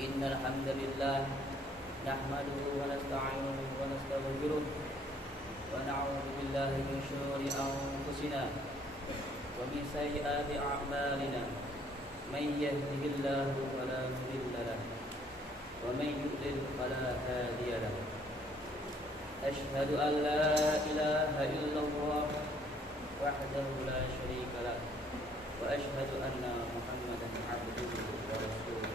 إن الحمد لله نحمده ونستعينه ونستغفره ونعوذ بالله من شرور أنفسنا ومن سيئات أعمالنا من يهده الله فلا مضل له ومن يضلل فلا هادي له أشهد أن لا إله إلا الله وحده لا شريك له وأشهد أن محمدا عبده ورسوله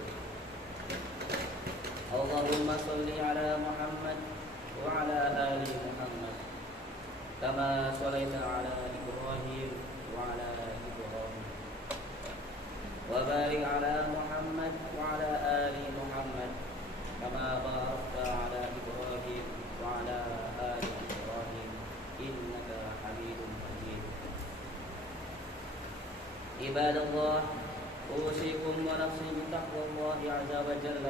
اللهم صل على محمد وعلى آل محمد كما صليت على إبراهيم وعلى إبراهيم وبارك على محمد وعلى آل محمد كما باركت على إبراهيم وعلى آل إبراهيم إنك حميد مجيد عباد الله أوصيكم ونفسي بتقوى الله عز وجل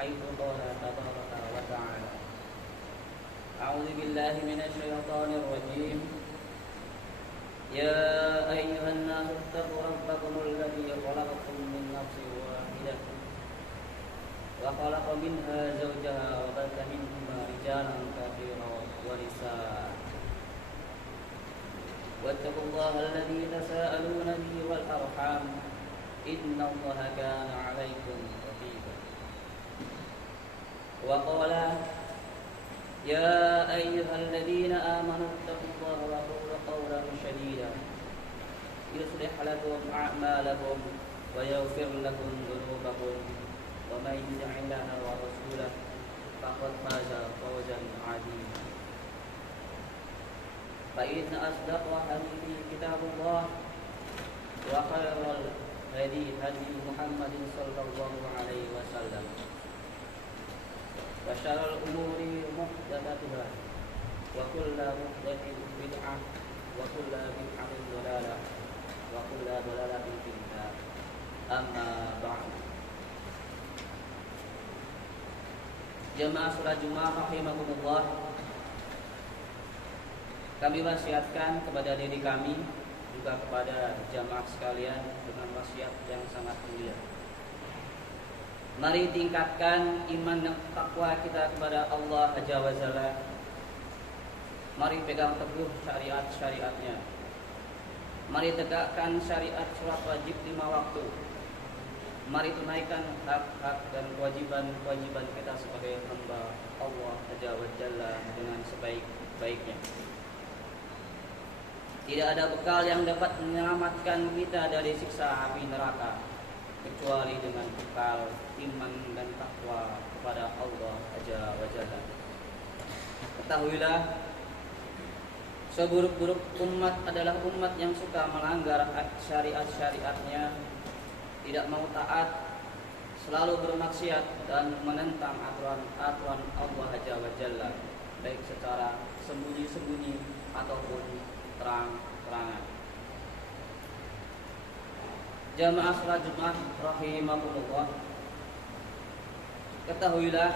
حيث قال تبارك وتعالى أعوذ بالله من الشيطان الرجيم يا أيها الناس اتقوا ربكم الذي خلقكم من نفس واحدة وخلق منها زوجها وبث منهما رجالا كثيرا ونساء واتقوا الله الذي تساءلون به والأرحام إن الله كان عليكم رقيبا وقال يا أيها الذين آمنوا اتقوا الله وقولوا قولا سديدا يصلح لكم أعمالكم ويغفر لكم ذنوبكم ومن يطع الله ورسوله فقد فاز فوزا عظيما فإن أصدق الحديث كتاب الله وخير الهدي هدي محمد صلى الله عليه وسلم وشر الأمور محدثاتها وكل محدثة بدعة وكل بدعة ضلالة وكل ضلالة في النار أما بعد. Jemaah salat Jumat rahimakumullah, kami wasiatkan kepada diri kami juga kepada jamaah sekalian dengan wasiat yang sangat mulia. Mari tingkatkan iman dan takwa kita kepada Allah Azza wa Jalla. Mari pegang teguh syariat-syariatnya. Mari tegakkan syariat sholat wajib 5 waktu. Mari tunaikan hak-hak dan kewajiban-kewajiban kita sebagai hamba Allah Azza wa Jalla dengan sebaik-baiknya. Tidak ada bekal yang dapat menyelamatkan kita dari siksa api neraka kecuali dengan bekal iman dan takwa kepada Allah Azza wa Jalla. Ketahuilah, seburuk-buruk umat adalah umat yang suka melanggar syariat-syariatnya, tidak mau taat, selalu bermaksiat dan menentang aturan-aturan Allah Azza wa Jalla, baik secara sembunyi-sembunyi ataupun terang-terangan. Jamaah salat Jumat rahimakumullah, ketahuilah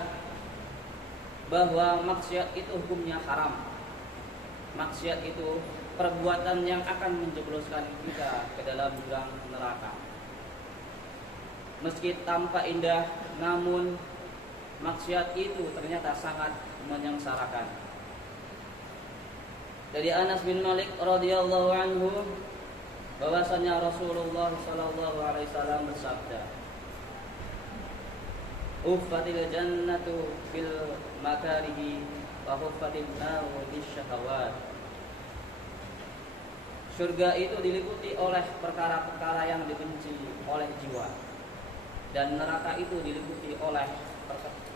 bahwa maksiat itu hukumnya haram. Maksiat itu perbuatan yang akan menjebloskan kita ke dalam jurang neraka. Meski tampak indah, namun maksiat itu ternyata sangat menyengsarakan. Dari Anas bin Malik radhiyallahu anhu bahwasanya Rasulullah sallallahu alaihi wasallam bersabda, "Uffatil jannatu bil makarihi wa huffatil naru bisyahawat." Surga itu diliputi oleh perkara-perkara yang dibenci oleh jiwa, dan neraka itu diliputi oleh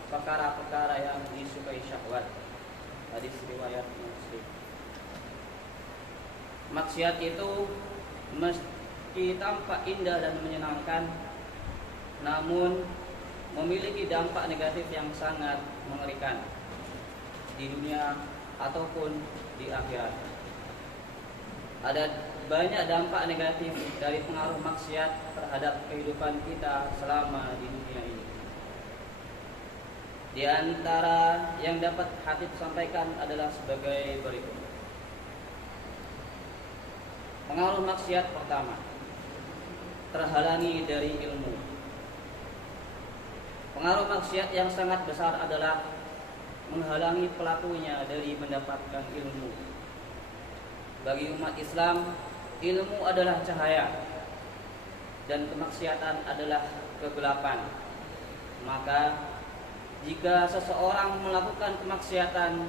perkara-perkara yang disukai syahwat. Hadis riwayat Muslim. Maksiat itu meski tampak indah dan menyenangkan, namun memiliki dampak negatif yang sangat mengerikan di dunia ataupun di akhirat. Ada banyak dampak negatif dari pengaruh maksiat terhadap kehidupan kita selama di dunia ini. Di antara yang dapat Habib sampaikan adalah sebagai berikut. Pengaruh maksiat pertama, terhalangi dari ilmu. Pengaruh maksiat yang sangat besar adalah menghalangi pelakunya dari mendapatkan ilmu. Bagi umat Islam, ilmu adalah cahaya dan kemaksiatan adalah kegelapan. Maka jika seseorang melakukan kemaksiatan,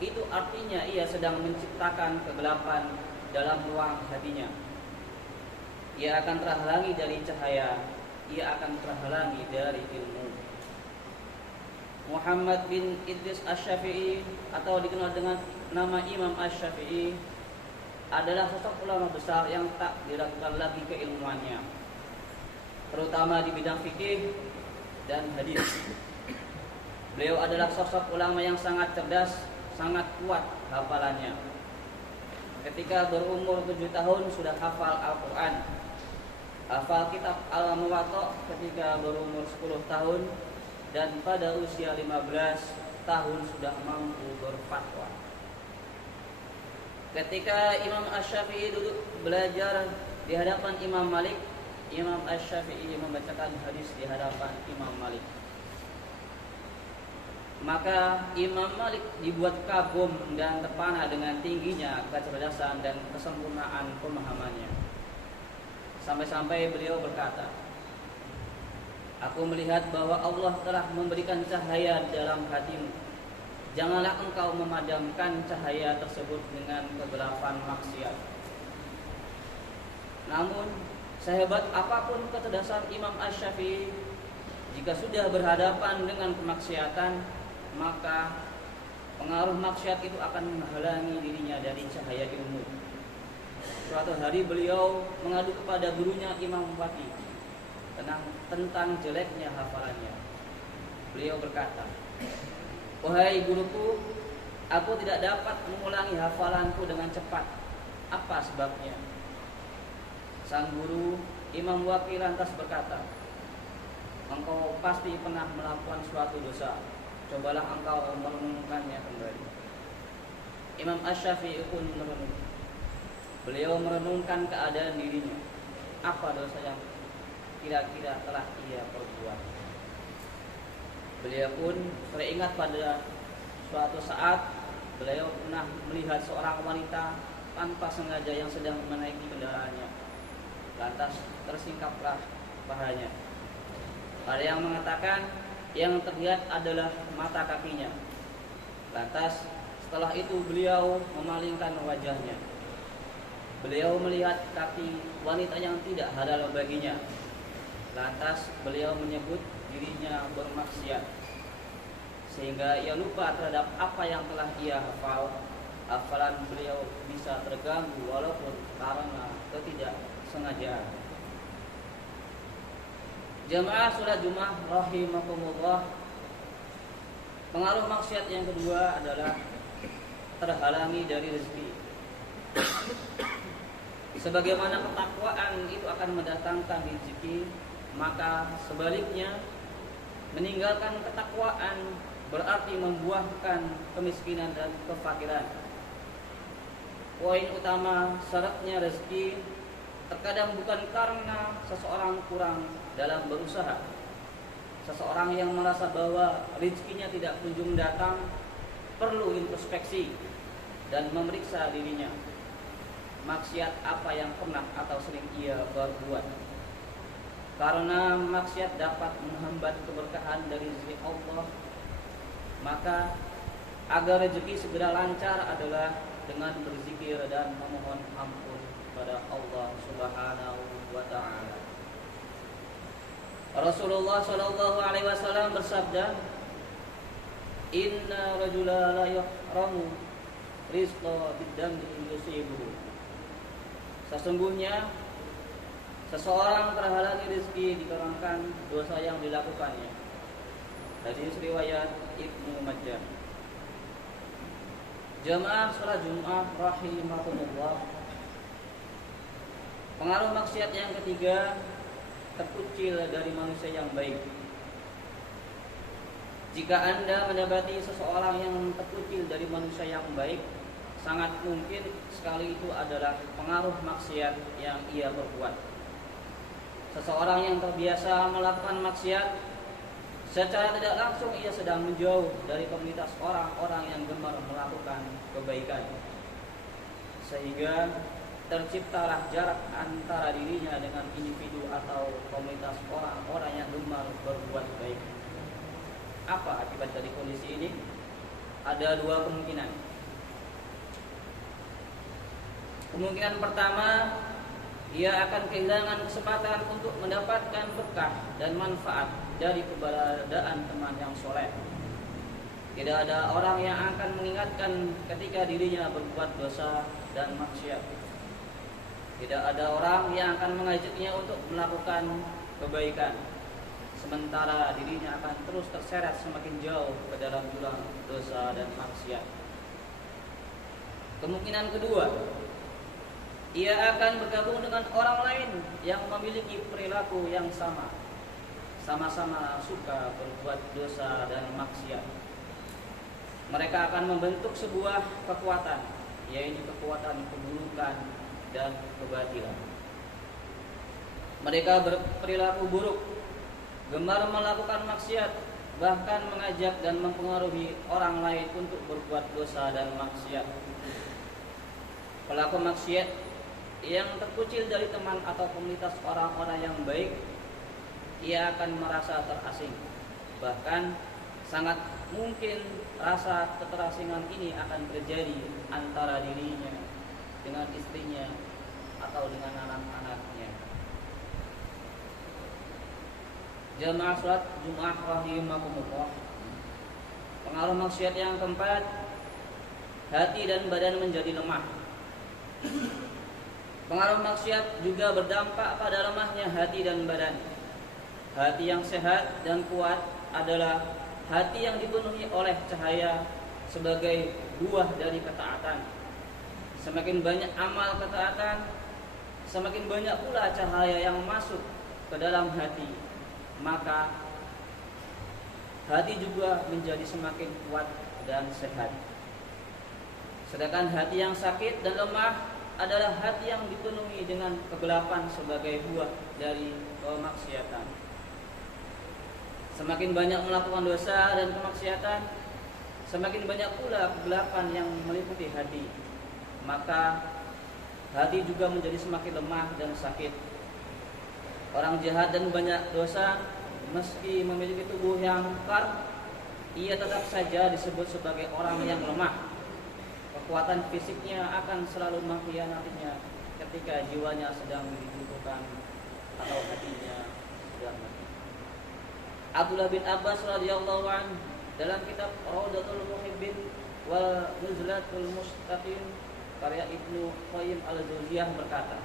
itu artinya ia sedang menciptakan kegelapan dalam ruang hatinya. Ia akan terhalangi dari cahaya, ia akan terhalangi dari ilmu. Muhammad bin Idris Asy-Syafi'i atau dikenal dengan nama Imam Asy-Syafi'i adalah sosok ulama besar yang tak diragukan lagi keilmuannya, terutama di bidang fikih dan hadis. Beliau adalah sosok ulama yang sangat cerdas, sangat kuat hafalannya. Ketika berumur 7 tahun sudah hafal Al-Quran, hafal kitab Al-Muwatta ketika berumur 10 tahun, dan pada usia 15 tahun sudah mampu berfatwa. Ketika Imam Asy-Syafi'i duduk belajar di hadapan Imam Malik, Imam Asy-Syafi'i membacakan hadis di hadapan Imam Malik. Maka Imam Malik dibuat kagum dan terpana dengan tingginya kecerdasan dan kesempurnaan pemahamannya. Sampai-sampai beliau berkata, "Aku melihat bahwa Allah telah memberikan cahaya dalam hatimu. Janganlah engkau memadamkan cahaya tersebut dengan kegelapan maksiat." Namun, sehebat apapun kecerdasan Imam Asy-Syafi'i, jika sudah berhadapan dengan kemaksiatan, maka pengaruh maksiat itu akan menghalangi dirinya dari cahaya ilmu. Suatu hari beliau mengadu kepada gurunya Imam Waqi tentang jeleknya hafalannya. Beliau berkata, "Wahai guruku, aku tidak dapat mengulangi hafalanku dengan cepat. Apa sebabnya?" Sang guru Imam Waqi lantas berkata, "Engkau pasti pernah melakukan suatu dosa. Cobalah engkau merenungkannya kembali." Imam Asy-Syafi'i pun merenung. Beliau merenungkan keadaan dirinya. Apa dosa yang kira-kira telah ia perbuat? Beliau pun teringat pada suatu saat beliau pernah melihat seorang wanita tanpa sengaja yang sedang menaiki kendaraannya. Lantas tersingkaplah pahanya. Ada yang mengatakan yang terlihat adalah mata kakinya. Lantas setelah itu beliau memalingkan wajahnya. Beliau melihat kaki wanita yang tidak halal baginya. Lantas beliau menyebut dirinya bermaksiat, sehingga ia lupa terhadap apa yang telah ia hafal. Hafalan beliau bisa terganggu walaupun karena ketidaksengajaan. Jamaah sholat Jumat rahimakumullah. Pengaruh maksiat yang kedua adalah terhalangi dari rezeki. Sebagaimana ketakwaan itu akan mendatangkan rezeki, maka sebaliknya meninggalkan ketakwaan berarti membuahkan kemiskinan dan kefakiran. Poin utama syaratnya rezeki terkadang bukan karena seseorang kurang dalam berusaha. Seseorang yang merasa bahwa rezekinya tidak kunjung datang perlu introspeksi dan memeriksa dirinya. Maksiat apa yang pernah atau sering ia berbuat? Karena maksiat dapat menghambat keberkahan dari rezeki Allah, maka agar rezeki segera lancar adalah dengan berzikir dan memohon ampun kepada Allah Subhanahu wa taala. Rasulullah sallallahu alaihi wasallam bersabda, "Inna rajula la yahramu rizqa bid-dambi yusibuhu." Sesungguhnya seseorang terhalangi rezeki dikarenakan dosa yang dilakukannya. Hadis riwayat Ibnu Majah. Jamaah salat Jumat rahimakumullah. Pengaruh maksiat yang ketiga, terkucil dari manusia yang baik. Jika Anda mendapati seseorang yang terkucil dari manusia yang baik, sangat mungkin sekali itu adalah pengaruh maksiat yang ia perbuat. Seseorang yang terbiasa melakukan maksiat Secara tidak langsung ia sedang menjauh dari komunitas orang-orang yang gemar melakukan kebaikan, sehingga terciptalah jarak antara dirinya dengan individu atau komunitas orang-orang yang gemar berbuat baik. Apa akibat dari kondisi ini? Ada dua kemungkinan. Kemungkinan pertama, ia akan kehilangan kesempatan untuk mendapatkan berkah dan manfaat dari keberadaan teman yang soleh. Tidak ada orang yang akan mengingatkan ketika dirinya berbuat dosa dan maksiat. Tidak ada orang yang akan mengajaknya untuk melakukan kebaikan, sementara dirinya akan terus terseret semakin jauh ke dalam jurang dosa dan maksiat. Kemungkinan kedua, ia akan bergabung dengan orang lain yang memiliki perilaku yang sama-sama suka berbuat dosa dan maksiat. Mereka akan membentuk sebuah kekuatan, yaitu kekuatan keburukan dan kebatilan. Mereka berperilaku buruk, gemar melakukan maksiat, bahkan mengajak dan mempengaruhi orang lain untuk berbuat dosa dan maksiat. Pelaku maksiat yang terkucil dari teman atau komunitas orang-orang yang baik, ia akan merasa terasing. Bahkan sangat mungkin rasa keterasingan ini akan terjadi antara dirinya dengan istrinya atau dengan anak-anaknya. Jamaah salat Jumat rahimakumullah. Pengaruh maksiat yang keempat, hati dan badan menjadi lemah. Pengaruh maksiat juga berdampak pada lemahnya hati dan badan. Hati yang sehat dan kuat adalah hati yang dipenuhi oleh cahaya sebagai buah dari ketaatan. Semakin banyak amal ketaatan, semakin banyak pula cahaya yang masuk ke dalam hati, maka hati juga menjadi semakin kuat dan sehat. Sedangkan hati yang sakit dan lemah adalah hati yang dipenuhi dengan kegelapan sebagai buah dari kemaksiatan. Semakin banyak melakukan dosa dan kemaksiatan, semakin banyak pula kegelapan yang meliputi hati, maka hati juga menjadi semakin lemah dan sakit. Orang jahat dan banyak dosa, meski memiliki tubuh yang kekar, ia tetap saja disebut sebagai orang yang lemah. Kekuatan fisiknya akan selalu mengkhianatinya ketika jiwanya sedang dibutuhkan atau hatinya sedang mati. Abdullah bin Abbas radhiyallahu anhu dalam kitab Raudatul Muhibbin wal Nuzlatul Mustaqim karya Ibnu Qayyim al-Jauziyah berkata,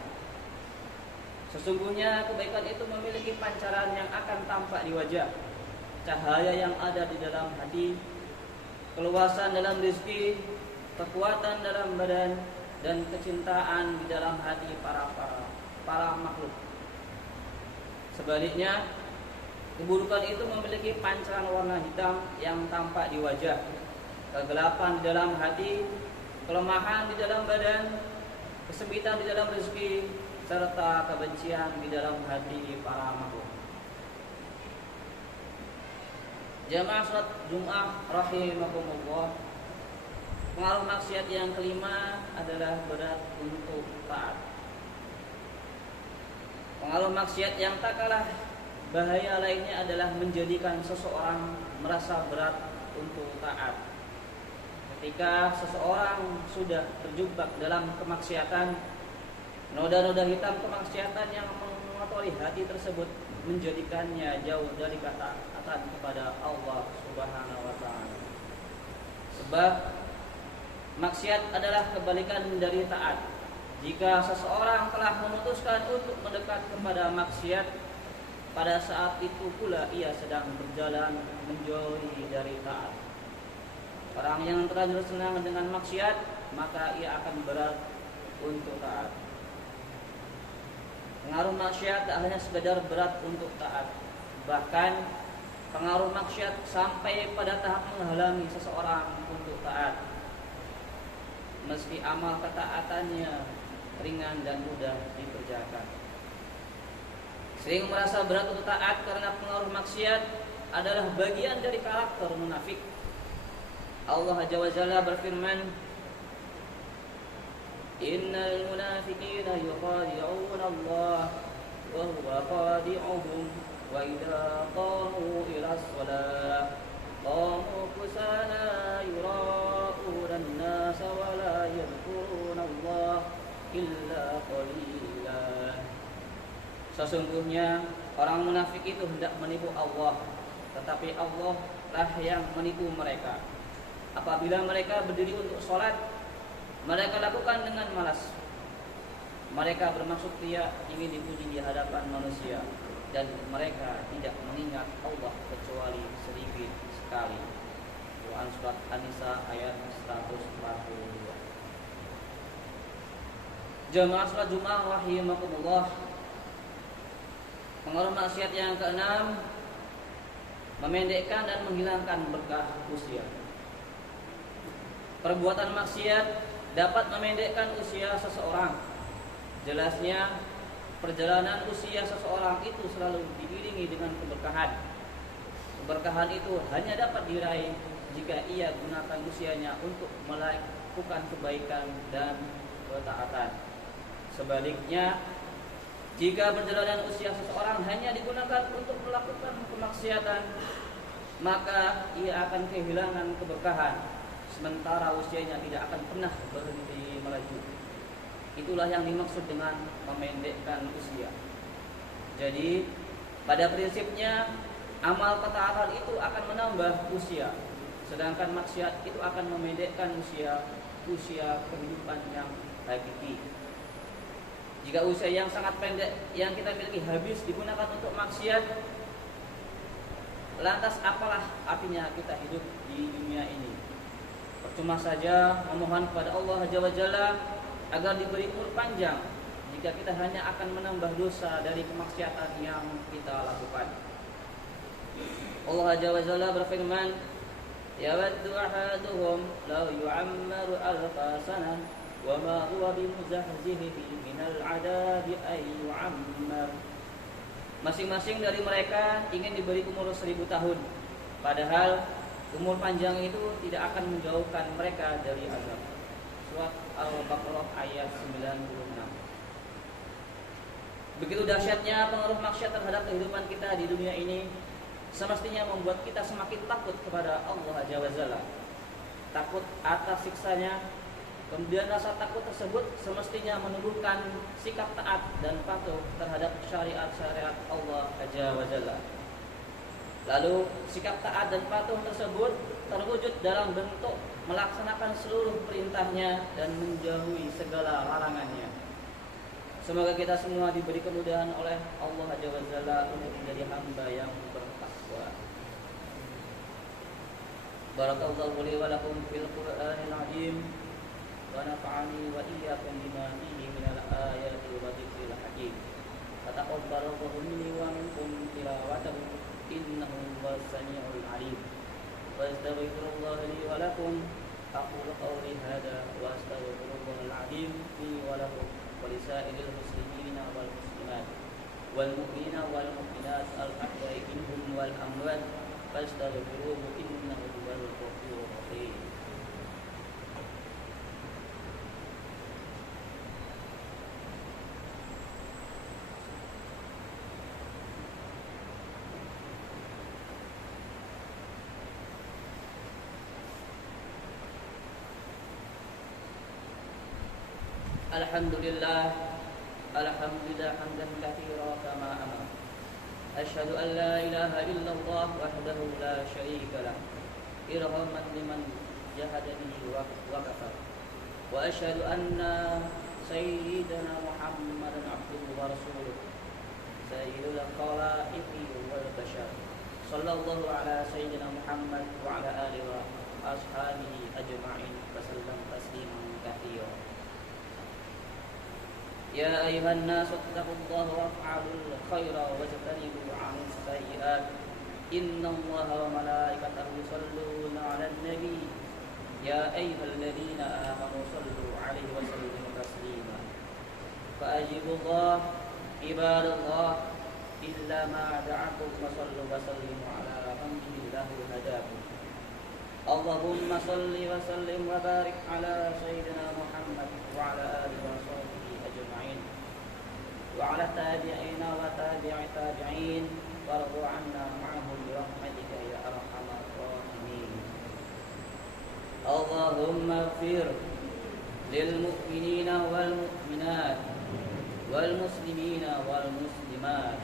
sesungguhnya kebaikan itu memiliki pancaran yang akan tampak di wajah, cahaya yang ada di dalam hati, keluasan dalam rezeki, kekuatan dalam badan, dan kecintaan di dalam hati para makhluk. Sebaliknya, keburukan itu memiliki pancaran warna hitam yang tampak di wajah, kegelapan di dalam hati, kelemahan di dalam badan, kesempitan di dalam rezeki, serta kebencian di dalam hati para makhluk. Jamaah salat Jumat rahimakumullah. Pengaruh maksiat yang kelima adalah berat untuk taat. Pengaruh maksiat yang tak kalah bahaya lainnya adalah menjadikan seseorang merasa berat untuk taat. Ketika seseorang sudah terjebak dalam kemaksiatan, noda-noda hitam kemaksiatan yang mengotori hati tersebut menjadikannya jauh dari ketaatan kepada Allah Subhanahu wa taala. Sebab maksiat adalah kebalikan dari taat. Jika seseorang telah memutuskan untuk mendekat kepada maksiat, pada saat itu pula ia sedang berjalan menjauhi dari taat. Orang yang terlanjur senang dengan maksiat, maka ia akan berat untuk taat. Pengaruh maksiat tak hanya sekedar berat untuk taat, bahkan pengaruh maksiat sampai pada tahap menghalangi seseorang untuk taat. Meski amal ketaatannya ringan dan mudah dikerjakan, sering merasa berat untuk taat karena pengaruh maksiat, adalah bagian dari karakter munafik. Allah Azza wa Jalla berfirman, Innal munafiqina yukhadi'una Allah wa huwa khadi'uhum wa idza qamu ila shalah qamu kusala yura'una an-nasa wa la yadhkuruna Allah illa qalila. Sesungguhnya orang munafik itu hendak menipu Allah, tetapi Allah lah yang menipu mereka. Apabila mereka berdiri untuk sholat, mereka lakukan dengan malas. Mereka bermaksud dia ingin dipuji di hadapan manusia, dan mereka tidak mengingat Allah kecuali sedikit sekali. Quran surat An-Nisa ayat 142. Jamaah salat Jumat rahimakumullah. Pengaruh maksiat yang keenam, memendekkan dan menghilangkan berkah usia. Perbuatan maksiat dapat memendekkan usia seseorang. Jelasnya, perjalanan usia seseorang itu selalu diiringi dengan keberkahan. Keberkahan itu hanya dapat diraih jika ia gunakan usianya untuk melakukan kebaikan dan ketaatan. Sebaliknya, jika perjalanan usia seseorang hanya digunakan untuk melakukan kemaksiatan, maka ia akan kehilangan keberkahan, sementara usianya tidak akan pernah berhenti melaju. Itulah yang dimaksud dengan memendekkan usia. Jadi, pada prinsipnya, amal ketaatan itu akan menambah usia, sedangkan maksiat itu akan memendekkan usia kehidupan yang hakiki. Jika usia yang sangat pendek yang kita miliki habis digunakan untuk maksiat, lantas apalah artinya kita hidup di dunia ini? Percuma saja memohon kepada Allah Azza wa Jalla agar diberi umur panjang jika kita hanya akan menambah dosa dari kemaksiatan yang kita lakukan. Allah Azza wa Jalla berfirman, Yawaddu ahaduhum law yu'ammaru alfa sanah wa ma huwa bimuzahzihihi minal adabi ay yu'ammar. Masing-masing dari mereka ingin diberi umur 1000 tahun, padahal umur panjang itu tidak akan menjauhkan mereka dari azab. Surat Al-Baqarah ayat 96. Begitu dahsyatnya pengaruh maksiat terhadap kehidupan kita di dunia ini, semestinya membuat kita semakin takut kepada Allah Azza wa Jalla. Takut atas siksanya. Kemudian rasa takut tersebut semestinya menumbuhkan sikap taat dan patuh terhadap syariat-syariat Allah Azza wa Jalla. Lalu sikap taat dan patuh tersebut terwujud dalam bentuk melaksanakan seluruh perintahnya dan menjauhi segala larangannya. Semoga kita semua diberi kemudahan oleh Allah Azza wa Jalla untuk menjadi hamba yang bertakwa. Barakallahu li wa lakum fil Qur'anil 'azim. ونفعني وإياكم بما فيه من الآيات والذكر الحكيم فتقبل الله مني ومنكم تلاوته إنه هو السميع العليم وأستغفر الله لي ولكم أقول قولي هذا وأستغفر الله العظيم لي ولكم ولسائر المسلمين والمسلمات والمؤمنين والمؤمنات الأحياء منهم والأموات فاستغفروه إنه هو الغفور الرحيم. Alhamdulillah hamdan katsira kama amara. Asyhadu an la ilaha illallah wahdahu la syarika lah. Irhaman liman jahada bihi wa kafar. Wa asyhadu anna sayyidana Muhammadan abduhu wa rasuluh. Sayyidul khalaiqi wal bashar. Sallallahu ala sayyidina Muhammad wa ala alihi wa ashabihi ajma'in wa sallam tasliman katsira. يا أيها الناس اتقوا الله وافعلوا الخير واجتنبوا عن السيئات إن الله وملائكته يصلون على النبي يا أيها الذين آمنوا صلوا عليه وسلموا تسليما فأجيبوا الله عباد الله إلا ما دعاكم وصلوا وسلموا على أمره له هداه. اللهم صل وسلم وبارك على سيدنا محمد وعلى آله وصحبه أجمعين وعلى التابعين وتابع التابعين وارض عنا معهم برحمتك يا أرحم الراحمين. اللهم اغفر للمؤمنين والمؤمنات والمسلمين والمسلمات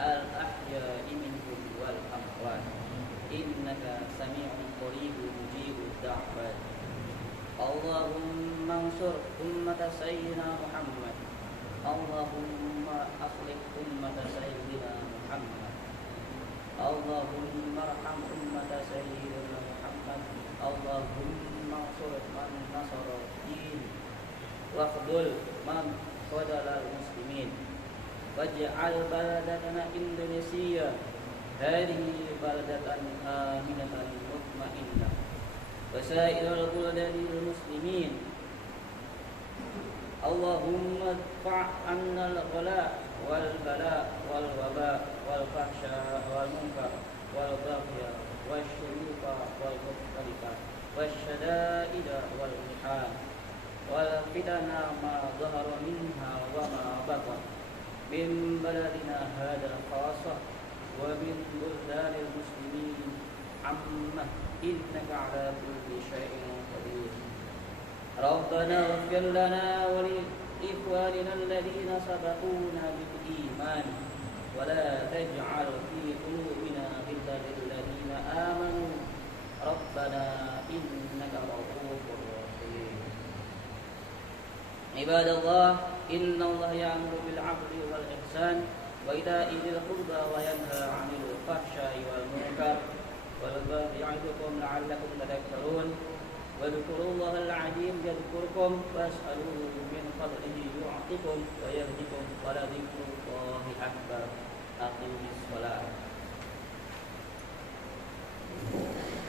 الأحياء منهم والأموات إنك سميع قريب مجيب الدعوات. اللهم انصر أمة سيدنا محمد. اللهم أصلح أمة سيدنا محمد. اللهم ارحم أمة سيدنا محمد. اللهم انصر من نصر الدين واخذل من خذل المسلمين واجعل بلدتنا إندونيسيا هذه بلدة آمنة مطمئنة وسائر البلدان المسلمين. اللهم ادفع عنا الغلاء والبلاء والوباء والفحشاء والمنكر والبغي والشرور والمختلفة والشدائد والمحن والفتن ما ظهر منها وما بطن من بلدنا هذا خاصة ومن بلدان المسلمين عامة إنك على كل شيء قدير. ربنا اغفر لنا ولإخواننا الذين سبقونا بالإيمان ولا تجعل في قلوبنا غلا للذين آمنوا ربنا إنك رؤوف رحيم. عباد الله إن الله يأمر بالعدل والإحسان وإيتاء ذي القربى وينهى عن الفحشاء والمنكر والبغي يعظكم لعلكم تذكرون. واذكروا الله العظيم يذكركم واسألوه من فضله يعطكم ويهدكم ولذكر الله أكبر. أقيموا الصلاة.